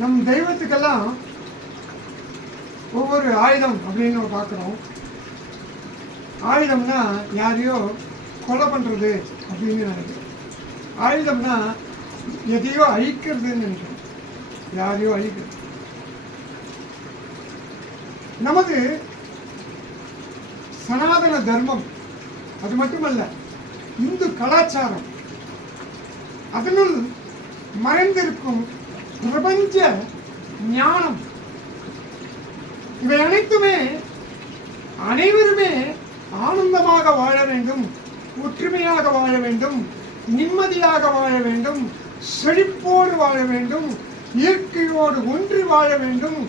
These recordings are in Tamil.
நம் தெய்வத்துக்கெல்லாம் ஒவ்வொரு ஆயுதம் அப்படின்னு பார்க்குறோம். ஆயுதம்னா யாரையோ கொலை பண்ணுறது அப்படின்னு நினைக்கிறோம். ஆயுதம்னா எதையோ அழிக்கிறதுன்னு நினைக்கிறோம். யாரையோ அழிக்கிறது. நமது சனாதன தர்மம் அது மட்டுமல்ல, இந்து கலாச்சாரம், அதனுள் மறைந்திருக்கும் பிரபஞ்ச ஞானம், இவை அனைத்துமே அனைவருமே ஆனந்தமாக வாழ வேண்டும், ஒற்றுமையாக வாழ வேண்டும், நிம்மதியாக வாழ வேண்டும், செழிப்போடு வாழ வேண்டும், இயற்கையோடு ஒன்றி வாழ வேண்டும்,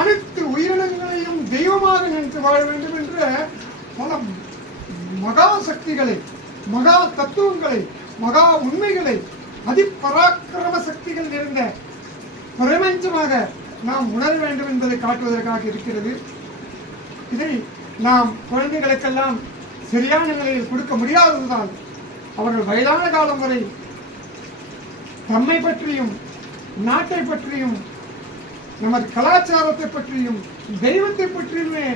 அனைத்து உயிரினங்களையும் தெய்வமாக நினைத்து வாழ வேண்டும் என்ற பல மகா சக்திகளை, மகா தத்துவங்களை, மகா உண்மைகளை, அதிபராக்கிரம சக்திகள் நிறைந்த பிரபஞ்சமாக நாம் உணர வேண்டும் என்பதை காட்டுவதற்காக இருக்கிறது. இதை நாம் குழந்தைகளுக்கெல்லாம் சரியான நிலையில் கொடுக்க முடியாததால் அவர்கள் வயதான காலம் வரை தம்மை பற்றியும் நாட்டை பற்றியும் நமது கலாச்சாரத்தை பற்றியும் தெய்வத்தை பற்றியுமே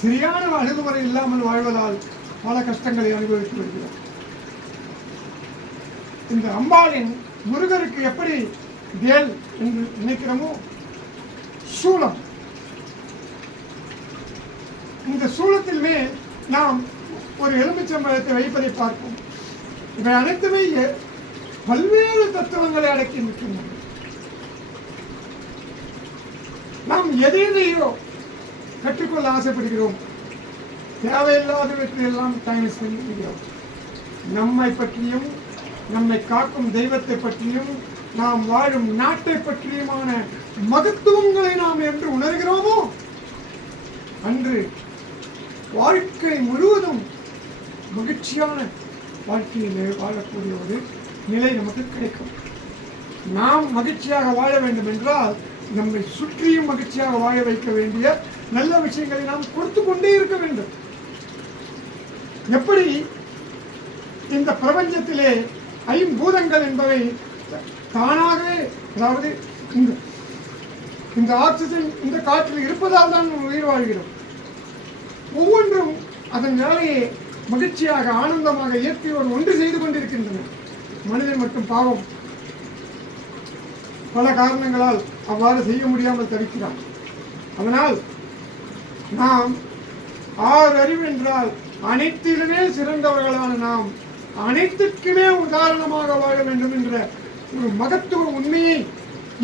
சரியான அணுகுமுறை இல்லாமல் வாழ்வதால் பல கஷ்டங்களை அனுபவித்து வருகிறோம். இந்த அம்பாளின் முருகருக்கு எப்படி வேல் என்று நினைக்கிறோமோ, சூலம், இந்த சூலத்தில் மேல் நாம் ஒரு எலுமிச்சம்பழத்தை வைப்பதை பார்ப்போம். இவை அனைத்துமே பல்வேறு தத்துவங்களை அடக்கி நிற்கின்றன. நாம் எதையோ கற்றுக்கொள்ள ஆசைப்படுகிறோம், தேவையில்லாதவற்றையெல்லாம் டைம் ஸ்பெண்ட் பண்ணுகிறோம். நம்மை பற்றியும் நம்மை காக்கும் தெய்வத்தை பற்றியும் நாம் வாழும் நாட்டை பற்றியுமான மகத்துவங்களை நாம் என்று உணர்கிறோமோ அன்று வாழ்க்கை முழுவதும் மகிழ்ச்சியான வாழ்க்கையிலே வாழக்கூடிய ஒரு நிலை நமக்கு கிடைக்கும். நாம் மகிழ்ச்சியாக வாழ வேண்டும் என்றால் நம்மை சுற்றியும் மகிழ்ச்சியாக வாழ வைக்க வேண்டிய நல்ல விஷயங்களை நாம் கொடுத்து கொண்டே இருக்க வேண்டும். எப்படி இந்த பிரபஞ்சத்திலே ஐம்பூதங்கள் என்பவை தானாகவே, அதாவது இந்த ஆக்சிஜன் இந்த காற்றில் இருப்பதால் தான் உயிர் வாழ்கிறோம். ஒவ்வொன்றும் அதன் வேலையை மகிழ்ச்சியாக ஆனந்தமாக இயற்கையோடு ஒன்று செய்து கொண்டிருக்கின்றன. மனிதன் மட்டும் பாவம் பல காரணங்களால் அவ்வாறு செய்ய முடியாமல் தவிக்கிறான். அதனால் நாம் ஆறு அறிவு என்றால் அனைத்திலுமே சிறந்தவர்களான நாம் அனைத்துக்குமே உதாரணமாக வாழ வேண்டும் என்ற ஒரு மகத்துவ உண்மையை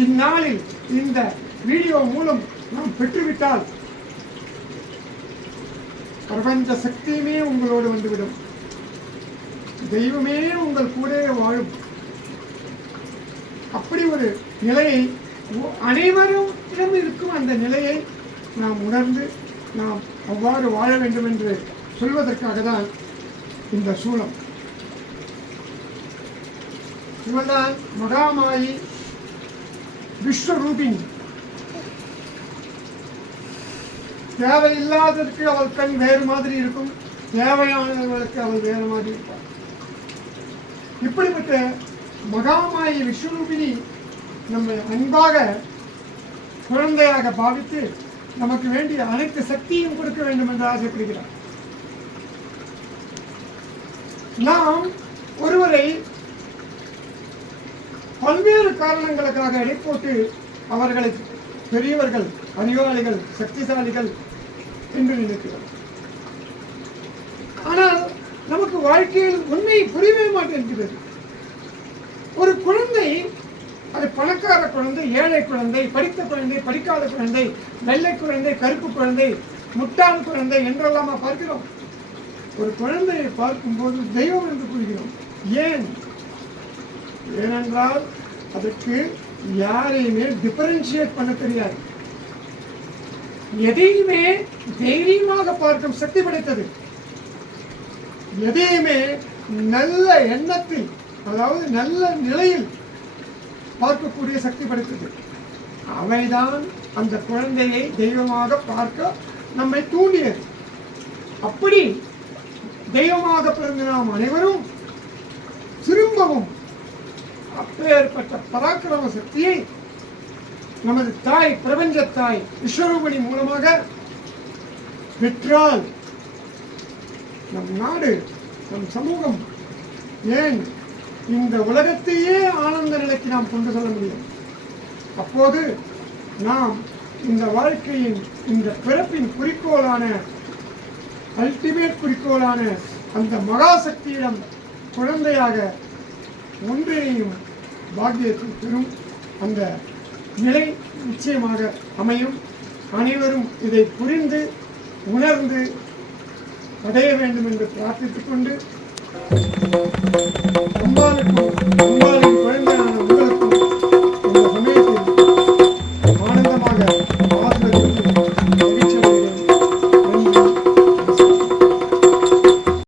இந்நாளில் இந்த வீடியோ மூலம் நாம் பெற்றுவிட்டால் பிரபஞ்ச சக்தியுமே உங்களோடு வந்துவிடும். தெய்வமே உங்கள் கூடவே வாழும். அப்படி ஒரு நிலையை அனைவரும் இருக்கும் அந்த நிலையை நாம் உணர்ந்து நாம் அவ்வாறு வாழ வேண்டும் என்று சொல்வதற்காக தான் இந்த சூலம். இவள்தான் மகாமாயி விஸ்வரூபிணி. தேவையில்லாததற்கு அவள் கண் வேறு மாதிரி இருக்கும், தேவையானவர்களுக்கு அவள் வேறு மாதிரி இருப்பாள். இப்படிப்பட்ட மகாமாயி விஸ்வரூபிணி நம்மை அன்பாக குழந்தையாக பாவித்து நமக்கு வேண்டிய அனைத்து சக்தியும் கொடுக்க வேண்டும் என்று ஆசைப்படுகிறார். நாம் ஒருவரை பல்வேறு காரணங்களுக்காக எடை போட்டு அவர்களை பெரியவர்கள், அறிவாளிகள், சக்திசாலிகள் என்று நினைக்கிறோம். ஆனால் நமக்கு வாழ்க்கையில் உண்மை புரியவே மாட்டேங்கிறது. ஒரு குழந்தை, அது பணக்கார குழந்தை, ஏழை குழந்தை, படித்த குழந்தை, படிக்காத குழந்தை, வெள்ளை குழந்தை, கருப்பு குழந்தை, முட்டாள் குழந்தை என்றெல்லாமா பார்க்கிறோம். ஒரு குழந்தையை பார்க்கும்போது தெய்வம் என்று கூறுகிறோம். ஏனென்றால் அதற்கு யாரையுமே டிஃபரன்ஷியேட் பண்ண தெரியாது. எதையுமே தைரியமாக பார்க்கும் சக்தி படைத்தது. எதையுமே நல்ல எண்ணத்தில், அதாவது நல்ல நிலையில் பார்க்கக்கூடிய சக்தி படைத்தது. அவைதான் அந்த குழந்தையை தெய்வமாக பார்க்க நம்மை தூண்டியது. அப்படி தெய்வமாக பிறந்த நாம் அனைவரும் திரும்பவும் அப்பேற்பட்ட பராக்கிரம சக்தியை நமது தாய் பிரபஞ்ச தாய் விஸ்வரூபணி மூலமாக பெற்றால் நம் நாடு, நம் சமூகம், ஏன் இந்த உலகத்தையே ஆனந்த நிலைக்கு நாம் கொண்டு செல்ல முடியும். அப்போது நாம் இந்த வாழ்க்கையின், இந்த பிறப்பின் குறிக்கோளான, அல்டிமேட் குறிக்கோளான அந்த மகாசக்தியிடம் குழந்தையாக ஒன்றினையும் பாக்கியத்தை பெறும் அந்த நிலை நிச்சயமாக அமையும். அனைவரும் இதை புரிந்து உணர்ந்து அடைய வேண்டும் என்று பிரார்த்தித்துக் கொண்டு அம்பாளுக்கும்